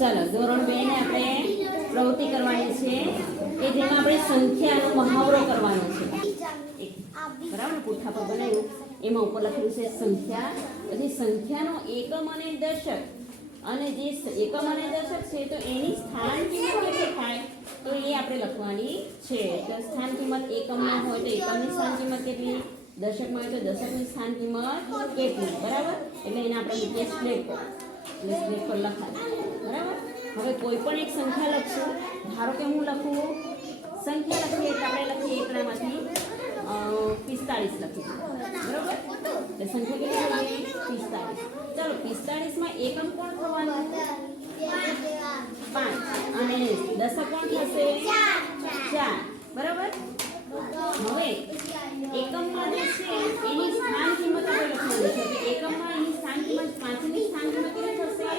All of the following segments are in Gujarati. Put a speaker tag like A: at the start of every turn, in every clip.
A: ચાલો, ધોરણ બે ને આપણે પ્રવૃત્તિ કરવાની છે, કે જેમાં આપણે સંખ્યાનો મહાવરો કરવાનો છે. બરાબર ને પર બનાવ્યું. એમાં ઉપર લખેલું છે સંખ્યા, પછી સંખ્યાનો એકમ અને દશક અને જે એકમ અને દશક છે, તો એની સ્થાન કિંમત કેટલી થાય? તો એ આપણે લખવાની છે. તો સ્થાન કિંમત એકમમાં હોય તો એકમની સ્થાન કિંમત કેટલી? દશકમાં હોય તો દશકની સ્થાન કિંમત કેટલી? બરાબર? એટલે એને આપણે મૂકીએ સ્લેટ પર. એટલે સ્લેટ પર લખાય. બરાબર? હવે કોઈ પણ એક સંખ્યા લખશું. ધારો કે હું લખું, સંખ્યા લખીએ આપણે લખીએ એકડામાંથી પિસ્તાળીસ લખીશું બરાબર? સંખ્યા કેટલી થઈ પિસ્તાળીસ. ચાલો, પિસ્તાળીસમાં એકમ કોણ થવાનું? પાંચ. અને દશક કોણ થશે? ચાર. બરાબર? હવે એકમમાં જે છે, એની સ્થાન કિંમત આપણે લખવાની છે. એકમમાં એની સ્થાન કિંમત પાંચની સ્થાન કિંમત કેટલી થશે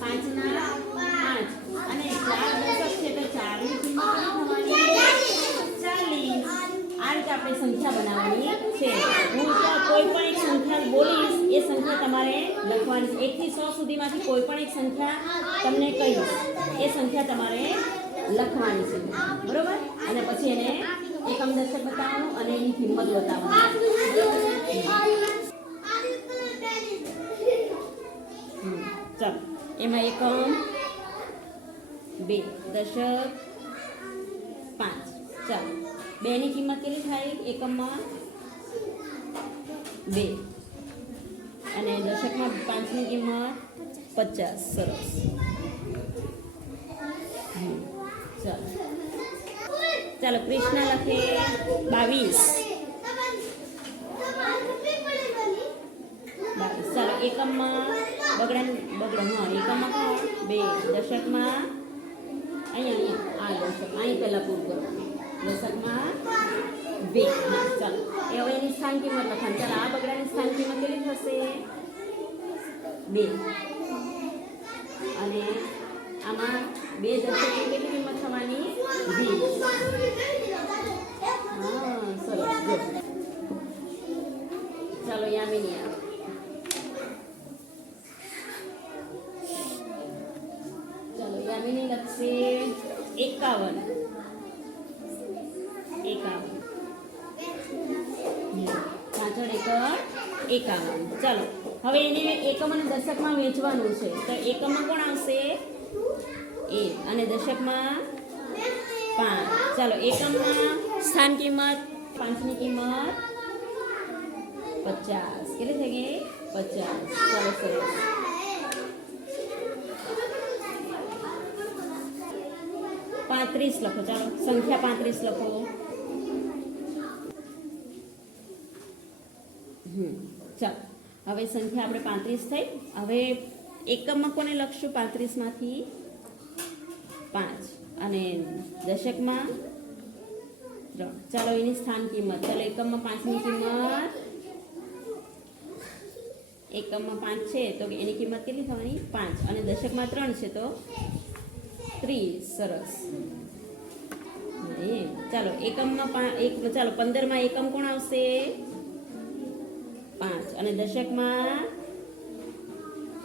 A: પાંચના પાંચ અને ચાર દશક છે તો ચારની કિંમત કેટલી થવાની ચાલીસ આ રીતે આપણે સંખ્યા બનાવવાની છે હું તો કોઈ પણ એક સંખ્યા બોલીશ એ સંખ્યા તમારે લખવાની છે. એકથી સો સુધીમાંથી કોઈ પણ એક સંખ્યા તમને કહીશ. એ સંખ્યા તમારે લખવાની છે. બરોબર? અને પછી એને એકમ દશક બતાવવાનું અને એની કિંમત બતાવવાનું. ચાલો. એમાં એકમ બે દશક પાંચ. ચાલો. બેની કિંમત કેટલી થાય? એકમમાં બે. અને દશકમાં પાંચની કિંમત પચાસ. સરસ. ચાલો. ચાલો, કૃષ્ણ લખે બાવીસ. ચાલો, એકમમાં બગડા બગડા હા, એકમમાં કોણ? બે. દશકમાં અહીંયા અહીંયા, આ દશક, અહીં પહેલાં પૂરું કરો. દશકમાં બે. હા ચાલો એ હવે એની સ્થાન કિંમત લખવાની ચાલો, આ બગડાની સ્થાન કિંમત કેટલી થશે બે. અને આમાં બે દશકની કેટલી કિંમત થવાની? વીસ. હા, સરસ ચાલો યામિની આવો પાછળ એકર એકાવન. ચાલો, હવે એને એકમ અને દશકમાં વેચવાનું છે. તો એકમમાં કોણ આવશે? એક અને દશકમાં પાંચ. ચાલો, એકમમાં સ્થાન કિંમત, પાંચની કિંમત પચાસ. કેટલી થઈ ગઈ? પચાસ. ચાલો, સરસ. પાંત્રીસ લખો, ચાલો. સંખ્યા પાંત્રીસ લખો. ચાલો. હવે સંખ્યા આપણે પાંત્રીસ થઈ. હવે એકમમાં કોને લખશું? પાંત્રીસમાંથી પાંચ. અને દશકમાં ત્રણ. ચાલો, એની સ્થાન કિંમત. ચાલો, એકમમાં પાંચની કિંમત. એકમમાં પાંચ છે, તો એની કિંમત કેટલી થવાની? પાંચ. અને દશકમાં ત્રણ છે, તો ત્રીસ. સરસ. ચાલો, એકમમાં ચાલો, પંદરમાં એકમ કોણ આવશે? અને દશકમાં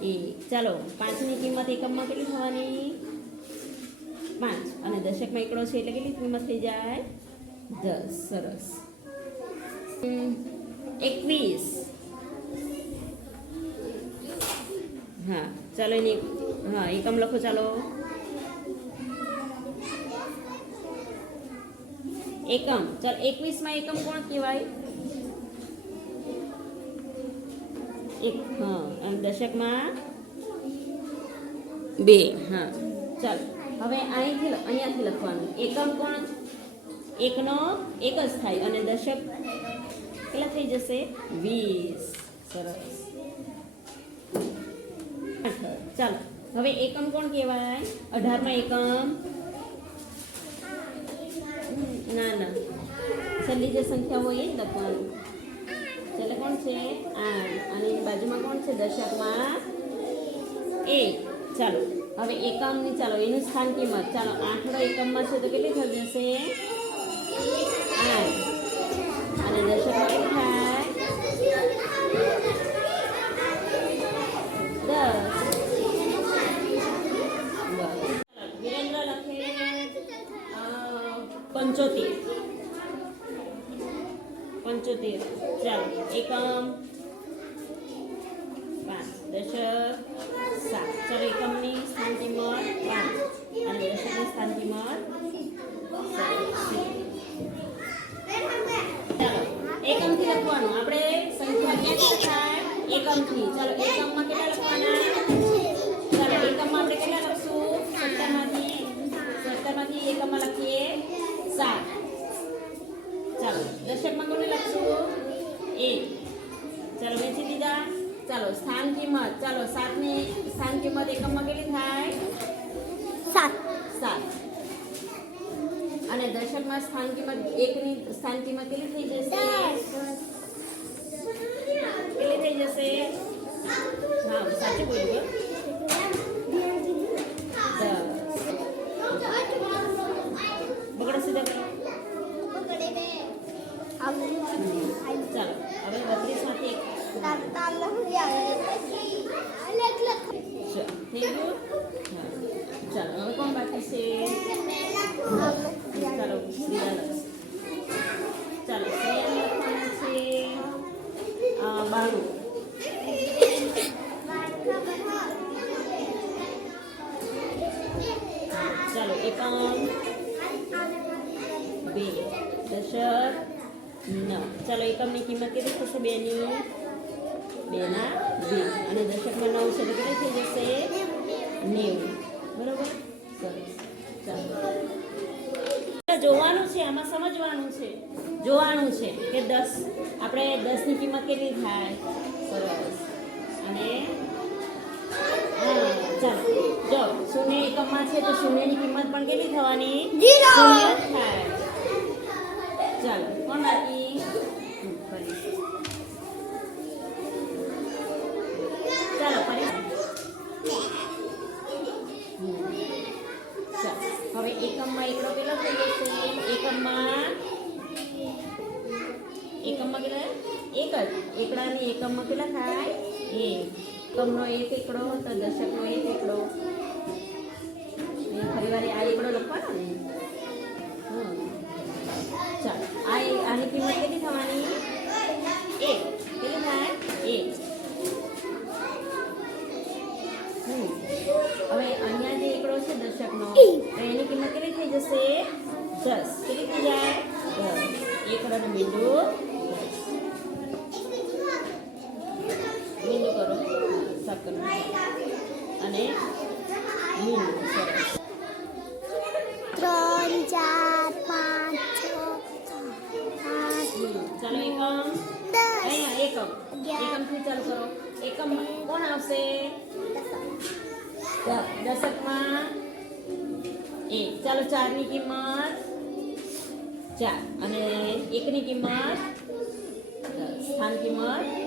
A: એક ચાલો, પાંચની કિંમત એકમમાં કેટલી થવાની? પાંચ. અને દશકમાં એકડો છે એટલે કેટલી કિંમત થઈ જાય? દસ. સરસ. એકવીસ. હા, ચાલો એની, હા, એકમ લખો, ચાલો. એકમ. ચાલો, એકવીસમાં એકમ કોણ કહેવાય? એક હા અને દશકમાં બે હા ચાલ હવે અહીંથી લ- અહીંયાથી લખવાનું એકમ કોણ એકનો એક જ થાય અને દશક કેટલા થઈ જશે વીસ સરસ આઠ. ચાલો હવે એકમ કોણ કહેવાય અઢારમાં એકમ હમ, ના ના છેલ્લી જે સંખ્યા હોય એ જ લખવાનું છેલ્લે કોણ છે. આઠ અને બાજુમાં કોણ છે? દશકમાં એ. ચાલો, હવે એકમની, ચાલો, એનું સ્થાન કિંમત. ચાલો આઠડો એકમમાં છે તો કેટલી થઈ જશે? આઠ. અને દશક થાય? દસ. પંચોતેર. પંચોતેર. ચાલો એકમ પાંચ દશક સાત. ચાલો એકમની સ્થાન કિંમત પાંચ અને દશકની સ્થાન કિંમત. ચાલો એકમથી લખવાનું. આપણે સંખ્યા ક્યાંથી થાય? એકમથી ચાલો એકમમાં કેટલા લખવાના? ચાલો એકમમાં આપણે કેટલા લખશું? સત્તરમાંથી સત્તરમાંથી એકમમાં લખીએ સાત. ચાલો સ્થાન કિંમત. ચાલો સાતની સ્થાન કિંમત એકમમાં કેટલી થાય?
B: સાત.
A: સાત. અને દશકમાં સ્થાન કિંમત એકની સ્થાન કિંમત કેટલી થઈ જશે? કેટલી થઈ જશે? હા સાચું બોલ્યું બગડો સીધા કરો ચાલો હવે બત્રીસમાંથી એક ચાલો થઈ ગયું હા. ચાલો હવે કોણ બાકી છે ચાલો શ્રીયા લખો. ચાલો શ્રેયાને લખવાના છે અ, બાણું ચાલો એકમ બે દશક નવ ચાલો એકમની કિંમત કેટલી થશે બેની બેના બે અને દશકમાં નવ છે તો કેટલી થઈ જશે નેવું. બરોબર? સરસ. ચાલો. જોવાનું છે આમાં સમજવાનું છે. જોવાનું છે કે દસ. આપણે દસની કિંમત કેટલી થાય? સરસ. અને ચાલો. જો શૂન્ય એકમમાં છે તો શૂન્યની કિંમત પણ કેટલી થવાની. શૂન્ય થાય. ચાલો. એક જ. એકડાની એકમમાં કેટલા થાય? એક. એકમનો એક એકડો તો દશકનો એક એકડો. ફરી વાર આ એકડો લખવાનો ને? સાફ કરો અને સરસ.
B: ત્રણ ચાર પાંચ છ.
A: ચાલો એકમ. અહીંયા એકમ. એકમથી ચાલુ કરો. એકમ કોણ આવશે? દશકમાં એક. ચાલો ચારની કિંમત ચાર. અને એકની કિંમત સ્થાન કિંમત